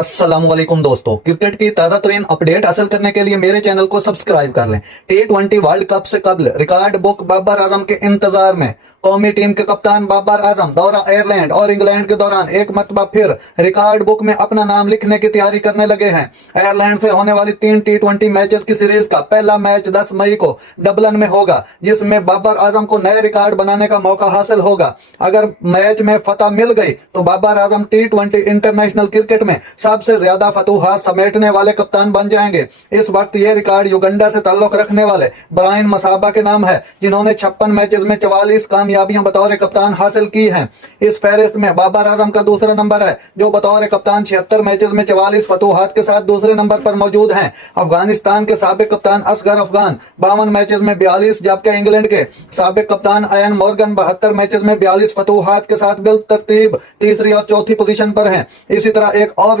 अस्सलाम वालेकुम दोस्तों, क्रिकेट की ताजा तरीन अपडेट हासिल करने के लिए मेरे चैनल को सब्सक्राइब कर लें। T20 वर्ल्ड कप से कबल रिकॉर्ड बुक बाबर आजम के इंतजार में कौमी टीम के कप्तान बाबर आजम दौरा आयरलैंड और इंग्लैंड के दौरान एक मरतबा फिर रिकॉर्ड बुक में अपना नाम लिखने की तैयारी करने लगे हैं। आयरलैंड से होने वाली 3 T20 मैचेस की सीरीज का पहला मैच 10 मई को डबलिन में होगा, जिसमें बाबर आजम को नए रिकॉर्ड बनाने का मौका हासिल होगा। अगर मैच में फतह मिल गई तो Babar Azam T20 international cricket में सबसे ज्यादा फतूहात समेटने वाले कप्तान बन जाएंगे। इस वक्त ये रिकॉर्ड युगांडा से ताल्लुक रखने वाले ब्रायन मसाबा के नाम है, जिन्होंने 56 मैचेस में 44 कामयाबियां बतौर कप्तान हासिल की हैं। इस फहरिस्त में बाबर आजम का दूसरा नंबर है, जो बतौर कप्तान 76 मैचेस में 44 फतूहात के साथ दूसरे नंबर पर मौजूद हैं। अफगानिस्तान के साबिक कप्तान असगर अफगान 52 मैचेस में 42, जबकि इंग्लैंड के साबिक कप्तान आयन मॉर्गन 72 मैचेस में 42 फतूहात के साथ बिल तरतीब तीसरी और चौथी पोजीशन पर हैं। इसी तरह एक और